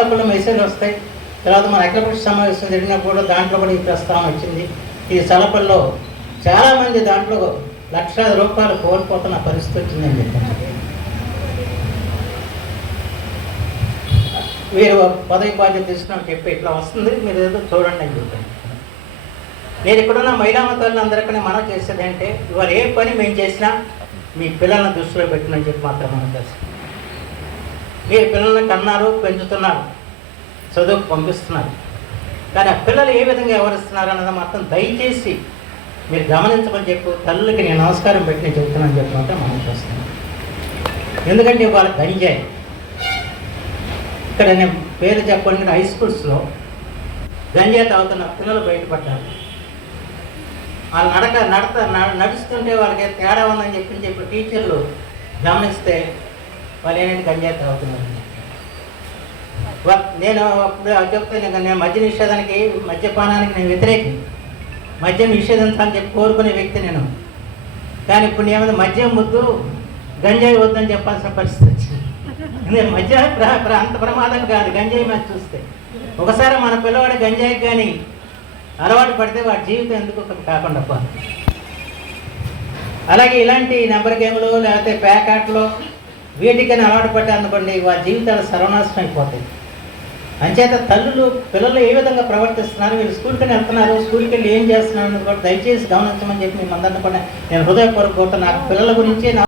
వాట్సాప్లో మెసేజ్ వస్తాయి. తర్వాత మన అఖిలపక్ష సమావేశం జరిగినప్పుడు కూడా దాంట్లో కూడా ఈ ప్రస్తావన వచ్చింది. ఈ సలపల్లో చాలామంది దాంట్లో లక్షలాది రూపాయలు కోల్పోతున్న పరిస్థితి వచ్చిందని చెప్పారు వీరు పదవి బాధ్యత తీసుకున్నాం చెప్పి ఇట్లా వస్తుంది. మీరు ఏదో చూడండి అని చెప్పాను. నేను ఇక్కడున్న మహిళా మతాలందరికీ మనం చేసేది అంటే ఇవాళ ఏ పని మేము చేసినా మీ పిల్లల్ని దృష్టిలో పెట్టినని చెప్పి మాత్రం మనం చేస్తాం మీరు పిల్లల్ని కన్నారు పెంచుతున్నారు చదువుకు పంపిస్తున్నారు. కానీ ఆ పిల్లలు ఏ విధంగా వ్యవహరిస్తున్నారు అన్నది మాత్రం దయచేసి మీరు గమనించమని చెప్పు తల్లికి నేను నమస్కారం పెట్టి నేను చెబుతున్నాను చెప్పమంటే మనం చూస్తున్నాం. ఎందుకంటే వాళ్ళ గంజాయి ఇక్కడ నేను పేరు చెప్పండి హై స్కూల్స్లో గంజాయి తాగుతున్న పిల్లలు బయటపడ్డారు. వాళ్ళు నడక నడత నడుస్తుంటే వాళ్ళకి తేడా ఉందని చెప్పి చెప్పి టీచర్లు గమనిస్తే వాళ్ళు ఏంటంటే గంజాయి తాగుతున్నారు నేను అప్పుడు చెప్తాను చెప్తే నేను మద్య నిషేధానికి మద్యపానానికి నేను వ్యతిరేకి మద్యం నిషేధించాలని చెప్పి కోరుకునే వ్యక్తి నేను. కానీ ఇప్పుడు ఏమైనా మద్యం వద్దు గంజాయి వద్దని చెప్పాల్సిన పరిస్థితి వచ్చింది. ఎందుకంటే మద్య అంత ప్రమాదం కాదు గంజాయి మీద చూస్తే. ఒకసారి మన పిల్లవాడు గంజాయి కానీ అలవాటు పడితే వాడి జీవితం ఎందుకు ఒకటి కాకుండా పోదు అలాగే ఇలాంటి నెంబర్ గేమ్లు లేకపోతే ప్యాకాట్లో వీటికని అలవాటు పడ్డా అనుకోండి వారి జీవితాలు సర్వనాశనం అయిపోతాయి అంచేత తల్లులు పిల్లలు ఏ విధంగా ప్రవర్తిస్తున్నారు వీళ్ళు స్కూల్కి వెళ్తున్నారు స్కూల్కి వెళ్ళి ఏం చేస్తున్నారు కూడా దయచేసి గమనించమని చెప్పి మీ అందరిని కూడా నేను హృదయపూర్వక కోరుతున్నాను. పిల్లల గురించి నా